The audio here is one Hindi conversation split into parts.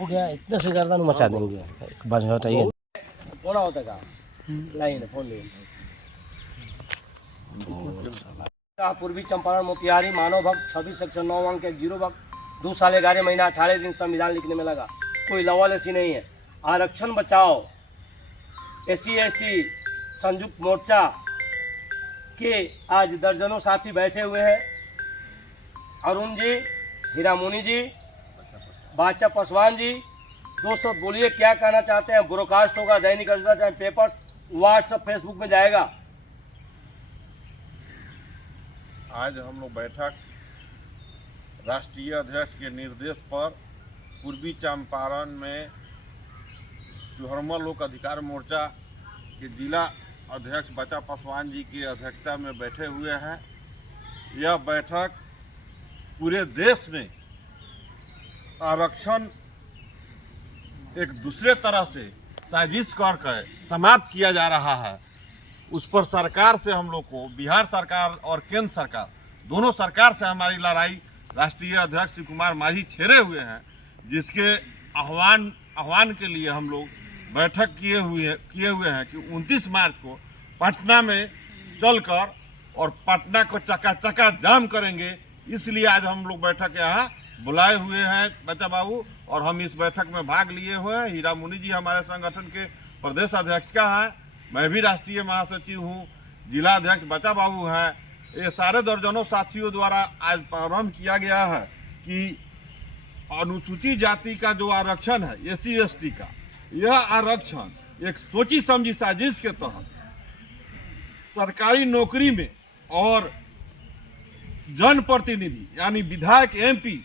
हो गया, इतने से गर्दन मचा देंगे। बस हटाइए कोना होता का लाइन फोन ले पूर्वी चंपारण मोतिहारी मानव भक्त 26 सेक्शन 9 अंक 10 भक्त 2 साल 11 महीना 18 दिन संविधान लिखने में लगा। कोई लवाल ऐसी नहीं है। आरक्षण बचाओ SC/ST संयुक्त मोर्चा के आज दर्जनों साथी बैठे हुए हैं। अरुण जी, हीरामुनि जी, बाचा पासवान जी, दोस्तों बोलिए क्या कहना चाहते हैं। ब्रॉडकास्ट होगा दैनिक अजंता, चाहे पेपर्स, व्हाट्सएप, फेसबुक में जाएगा। आज हम लोग बैठक राष्ट्रीय अध्यक्ष के निर्देश पर पूर्वी चंपारण में चुहरमा लोक अधिकार मोर्चा के जिला अध्यक्ष बचा पासवान जी की अध्यक्षता में बैठे हुए हैं। यह बैठक पूरे देश में आरक्षण एक दूसरे तरह से साजिश कर समाप्त किया जा रहा है, उस पर सरकार से हम लोग को, बिहार सरकार और केंद्र सरकार, दोनों सरकार से हमारी लड़ाई राष्ट्रीय अध्यक्ष शिव कुमार माझी छेड़े हुए हैं, जिसके आह्वान के लिए हम लोग बैठक किए हुए हैं कि 29 मार्च को पटना में चलकर और पटना को चका जाम करेंगे। इसलिए आज हम लोग बैठक यहाँ बुलाए हुए हैं बच्चा बाबू, और हम इस बैठक में भाग लिए हुए हैं। हीरामुनि जी हमारे संगठन के प्रदेश अध्यक्ष का है, मैं भी राष्ट्रीय महासचिव हूँ, जिला अध्यक्ष बच्चा बाबू हैं। ये सारे दर्जनों साथियों द्वारा आज प्रारंभ किया गया है कि अनुसूचित जाति का जो आरक्षण है SC/ST का, यह आरक्षण एक सोची समझी साजिश के तहत सरकारी नौकरी में और जनप्रतिनिधि यानी विधायक MP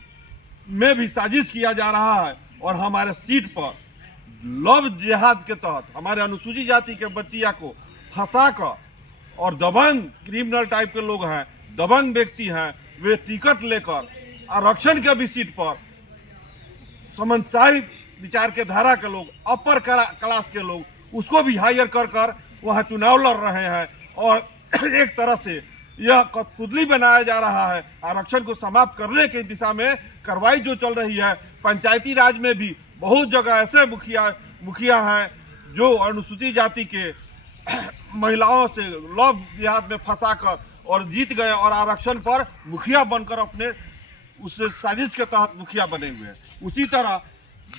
में भी साजिश किया जा रहा है। और हमारे सीट पर लव जिहाद के तहत हमारे अनुसूचित जाति के बच्चिया को फंसा कर और दबंग क्रिमिनल टाइप के लोग हैं, दबंग व्यक्ति हैं, वे टिकट लेकर आरक्षण के भी सीट पर समन्वयी विचार के धारा के लोग, अपर क्लास के लोग, उसको भी हायर कर वहाँ चुनाव लड़ रहे हैं। और एक तरह से यह कठपुतली बनाया जा रहा है। आरक्षण को समाप्त करने की दिशा में कार्रवाई जो चल रही है, पंचायती राज में भी बहुत जगह ऐसे मुखिया हैं जो अनुसूचित जाति के महिलाओं से लव जिहाद में फंसाकर और जीत गए और आरक्षण पर मुखिया बनकर अपने उस साजिश के तहत मुखिया बने हुए हैं। उसी तरह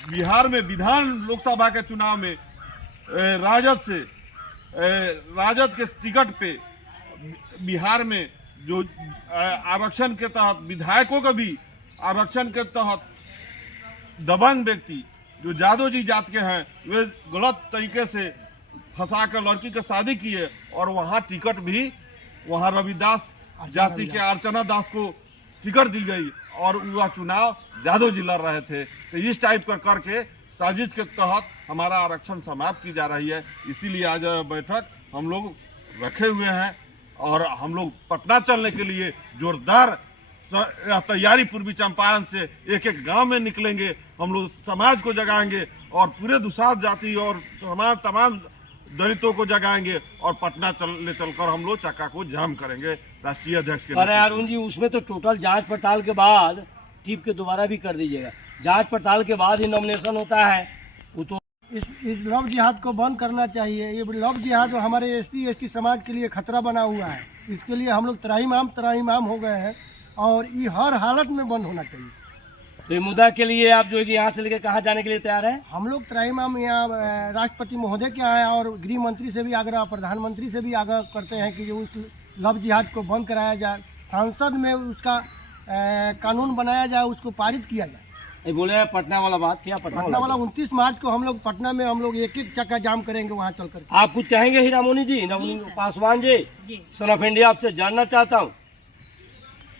बिहार में विधान लोकसभा के चुनाव में राजद के टिकट पे बिहार में जो आरक्षण के तहत विधायकों का भी आरक्षण के तहत दबंग व्यक्ति जो जादव जी जात के हैं, वे गलत तरीके से फंसाकर लड़की के शादी किए और वहाँ टिकट भी वहाँ रविदास जाति के अर्चना दास को टिकट दी गई और वह चुनाव जादव जी लड़ रहे थे। तो इस टाइप का करके साजिश के तहत हमारा आरक्षण समाप्त की जा रही है। इसीलिए आज बैठक हम लोग रखे हुए हैं और हम लोग पटना चलने के लिए जोरदार तैयारी पूर्वी चंपारण से एक गांव में निकलेंगे। हम लोग समाज को जगाएंगे और पूरे दुसाध जाति और तमाम दलितों को जगाएंगे और पटना चलकर हम लोग चक्का को जाम करेंगे राष्ट्रीय अध्यक्ष के। अरे अरुण जी, उसमें तो टोटल जांच पड़ताल के बाद टीप के दोबारा भी कर दीजिएगा। जांच पड़ताल के बाद ही नॉमिनेशन होता है। वो तो इस लव जिहाद को बंद करना चाहिए। ये लव जिहाद हमारे SC/ST समाज के लिए खतरा बना हुआ है। इसके लिए हम लोग त्राहिमाम हो गए हैं और ये हर हालत में बंद होना चाहिए। तो ये मुद्दा के लिए आप जो है कि यहाँ से लेकर कहाँ जाने के लिए तैयार हैं? हम लोग त्राहिमाम यहाँ राष्ट्रपति महोदय के यहाँ और गृह मंत्री से भी आग्रह, प्रधानमंत्री से भी आग्रह करते हैं कि जो उस लव जिहाद को बंद कराया जाए, सांसद में उसका कानून बनाया जाए, उसको पारित किया जाए। बोले पटना वाला बात क्या? पटना वाला 29 मार्च को हम लोग पटना में हम लोग एक चक्का जाम करेंगे वहाँ चलकर। आप कुछ कहेंगे हीरामुनि जी? Paswan ji, son of India आपसे जानना चाहता हूँ।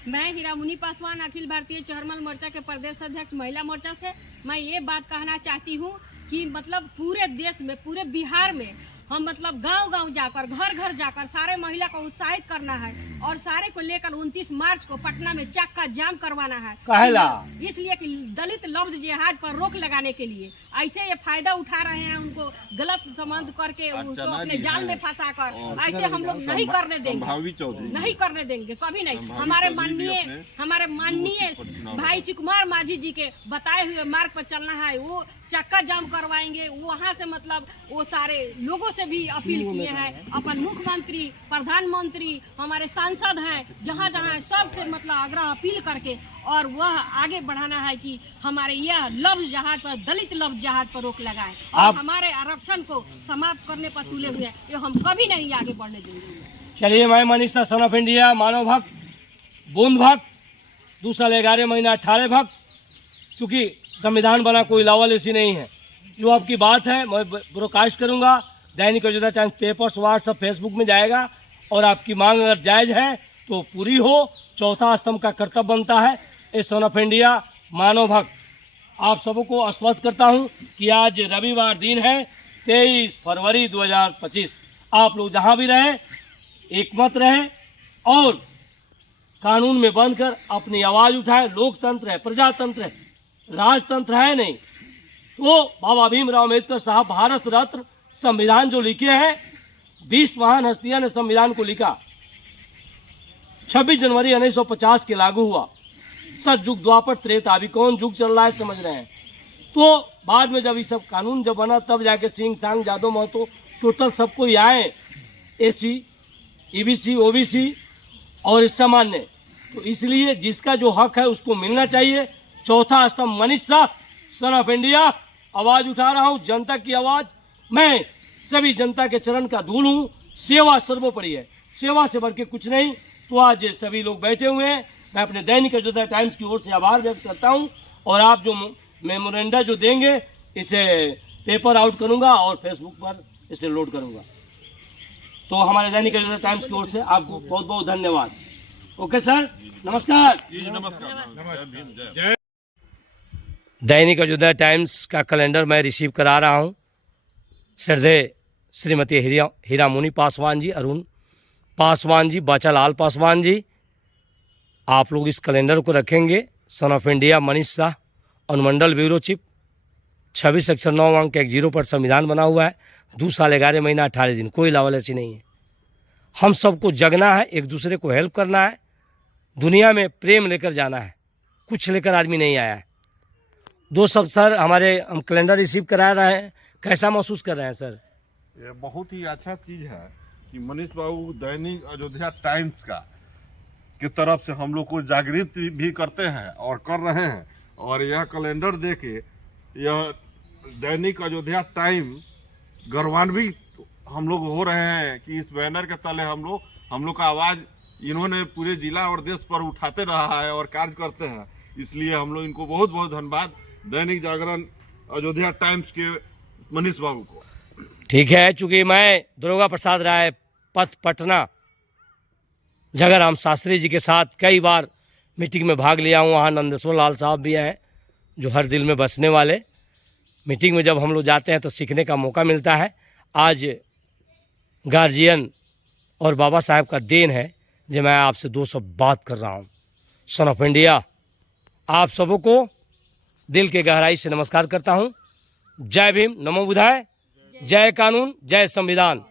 मैं हीरामुनि पासवान अखिल भारतीय चुहरमा मोर्चा के प्रदेश अध्यक्ष महिला मोर्चा से मैं ये बात कहना चाहती हूँ कि मतलब पूरे देश में, पूरे बिहार में हम मतलब गांव गांव जाकर घर घर जाकर सारे महिला को उत्साहित करना है और सारे को लेकर 29 मार्च को पटना में चक्का जाम करवाना है। काहेला? इसलिए कि दलित लफ्ज जिहाद पर रोक लगाने के लिए ऐसे ये फायदा उठा रहे हैं, उनको गलत संबंध करके उसको अपने जाल में फंसा कर, ऐसे हम लोग नहीं करने देंगे, नहीं करने देंगे कभी नहीं। हमारे माननीय भाई सुकुमार माझी जी के बताए हुए मार्ग पर चलना है, वो चक्का जाम करवाएंगे। वहाँ से मतलब वो सारे लोगों से भी अपील किए हैं, अपन मुख्यमंत्री, प्रधानमंत्री, हमारे सांसद हैं, जहाँ जहाँ है सबसे मतलब आग्रह अपील करके और वह आगे बढ़ाना है कि हमारे यह लफ्ज जहाज पर, दलित लफ्ज जहाज पर रोक लगाए और हमारे आरक्षण को समाप्त करने पर तुले हुए हैं, ये हम कभी नहीं आगे बढ़ने देंगे। चलिए, मैं मनीषा सन ऑफ इंडिया, मानव भक्त, बूंद भक्त, 2 साल 11 महीना 18 भक्त। चूंकि संविधान बना कोई लावल ऐसी नहीं है, जो आपकी बात है मैं ब्रॉडकास्ट करूंगा, दैनिक Ayodhya times papers, WhatsApp, Facebook में जाएगा और आपकी मांग अगर जायज़ है तो पूरी हो। चौथा स्तंभ का कर्तव्य बनता है। इस सन ऑफ इंडिया मानव भक्त आप सबको आश्वस्त करता हूं कि आज रविवार दिन है 23 फरवरी 2025। आप लोग जहां भी रहें एकमत रहें और कानून में बंधकर अपनी आवाज़ उठाएं। लोकतंत्र है, प्रजातंत्र है, राजतंत्र है नहीं। तो बाबा भीमराव अम्बेडकर साहब भारत रत्न संविधान जो लिखे हैं, 20 महान हस्तियां ने संविधान को लिखा। 26 जनवरी 1950 के लागू हुआ। सतयुग, द्वापर, त्रेता, अभी कौन युग चल रहा है समझ रहे हैं। तो बाद में जब ये सब कानून जब बना तब जाके सिंह, सांग, जादव, महतो टोटल सबको आए, एसी, ईबीसी, ओबीसी और इस सामान्य। तो इसलिए जिसका जो हक है उसको मिलना चाहिए। चौथा स्तंभ मनीषा सन ऑफ इंडिया, आवाज़ उठा रहा हूँ, जनता की आवाज़। मैं सभी जनता के चरण का धूल हूँ। सेवा सर्वोपरि है, सेवा से बढ़ के कुछ नहीं। तो आज सभी लोग बैठे हुए हैं। मैं अपने दैनिक अयोध्या टाइम्स की ओर से आभार व्यक्त करता हूँ और आप जो मेमोरेंडा जो देंगे इसे पेपर आउट करूँगा और फेसबुक पर इसे लोड करूँगा। तो हमारे दैनिक अयोध्या टाइम्स की ओर से आपको बहुत बहुत धन्यवाद। ओके सर, नमस्कार। दैनिक अयोध्या टाइम्स का कैलेंडर मैं रिसीव करा रहा हूँ। श्रद्धेय श्रीमती हीरामुनी पासवान जी, अरुण पासवान जी, बाचालाल पासवान जी, आप लोग इस कैलेंडर को रखेंगे। Son of India Manish Shah, अनुमंडल ब्यूरो चीफ, 26 अक्षर 9 अंक 10 पर संविधान बना हुआ है। 2 साल 11 महीना 18 दिन, कोई लावलची नहीं है। हम सबको जगना है, एक दूसरे को हेल्प करना है, दुनिया में प्रेम लेकर जाना है, कुछ लेकर आदमी नहीं आया है। 2 सब सर हमारे हम कैलेंडर रिसीव करा रहे हैं, कैसा महसूस कर रहे हैं सर? ये बहुत ही अच्छा चीज़ है कि मनीष बाबू दैनिक अयोध्या टाइम्स का की तरफ से हम लोग को जागृत भी करते हैं और कर रहे हैं। और यह कैलेंडर देके यह दैनिक अयोध्या टाइम गौरवान्वित हम लोग हो रहे हैं कि इस बैनर के तले हम लोग का आवाज़ इन्होंने पूरे जिला और देश पर उठाते रहा है और कार्य करते हैं। इसलिए हम लोग इनको बहुत बहुत धन्यवाद, दैनिक जागरण अयोध्या टाइम्स के मनीष बाबू को। ठीक है, चूँकि मैं दरोगा प्रसाद राय पथ पटना जगराम शास्त्री जी के साथ कई बार मीटिंग में भाग लिया हूँ। वहाँ नंदेश्वर लाल साहब भी हैं जो हर दिल में बसने वाले। मीटिंग में जब हम लोग जाते हैं तो सीखने का मौका मिलता है। आज गार्जियन और बाबा साहब का देन है जो मैं आपसे 2 शब्द बात कर रहा हूँ। सन ऑफ इंडिया आप सबों को दिल के गहराई से नमस्कार करता हूँ। जय भीम, नमो बुद्धाय, जय कानून, जय संविधान।